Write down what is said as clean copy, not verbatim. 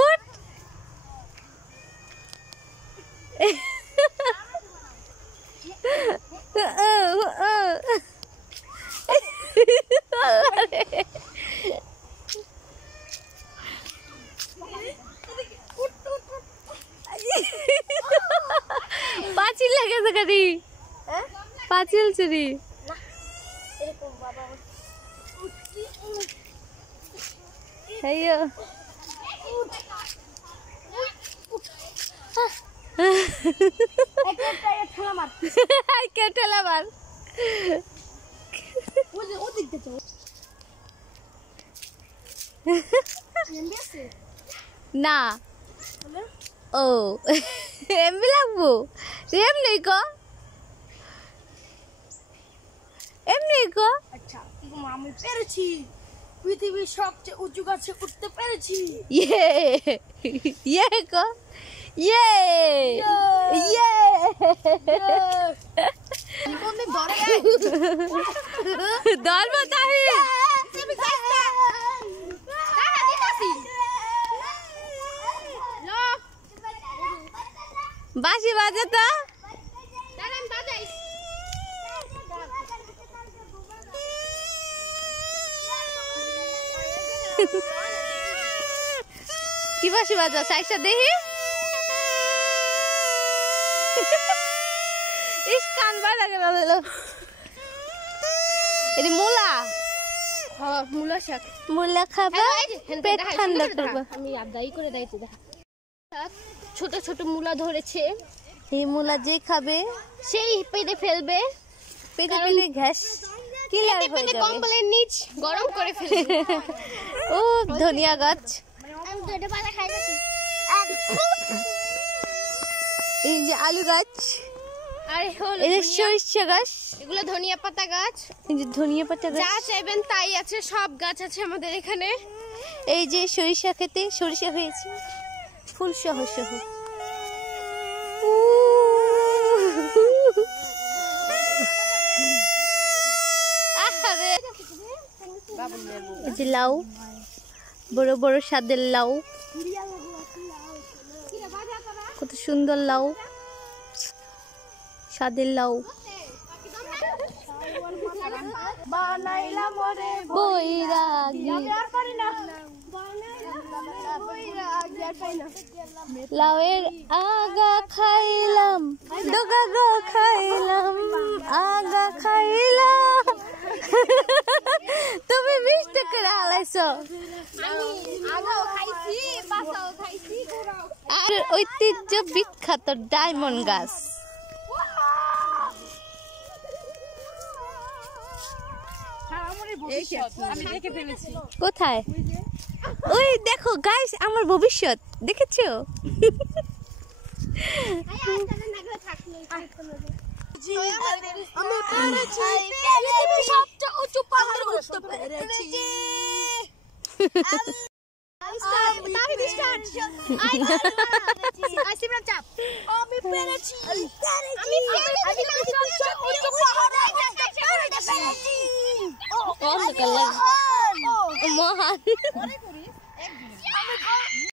উঠ পাঁচিল লেগেছে গাড়ি পাঁচিল চুরি না ও এমবি লাগবো এমনি কো আচ্ছা আমি পেরেছি পৃথিবীর সবচেয়ে উঁচু গাছে উঠতে পেরেছি ইয়ে কো ইয়ে ইয়ে কোনদিন ধরে ধরবো তাহি বাঁশি বাজে তো কি বাঁশি বাজা সাইসা দেখি ইস কান বাজা গেল এটি মূলা মূলা শাক মূলা খাবা পেট ঠান্ডা করবা আমি আবদাই করে দিয়েছি দেখা ছোট ছোট মূলা ধরেছে এই মূলা যে খাবে সেই পেটে ফেলবে পেটে পেটে ঘ্যাস কিলার হয়ে যাবে কম্বলের নিচ গরম করে ফেলবে ও ধনিয়া গাছ আমি দুটো পাতা খাই যাচ্ছি এই যে আলু গাছ আরে হলো এই যে সরিষা গাছ এগুলো ধনিয়া পাতা গাছ এই যে ধনিয়া পাতা যা গাছ চাইবেন তাই আছে সব গাছ আছে আমাদের এখানে এই যে সরিষা খেতে সরিষা হয়েছে ফুল সহ সহ এই যে লাউ বড় বড় স্বাদের লাউ কত সুন্দর লাউ স্বাদের লাউ বৈরাগী লাউয়ের আগা খাইলাম ডগা গো খাইলাম আগা খাইলাম তুমি 20 টাকা আলাইছো আর ঐতিহ্য বিখ্যাত ডায়মন্ড গাছ কোথায় ওই দেখো গাইস আমার ভবিষ্যৎ দেখেছো আমি পেরেছি পৃথিবীর সবচেয়ে উঁচু পাহাড়ে উঠতে পেরেছি আমি পেরেছি মহান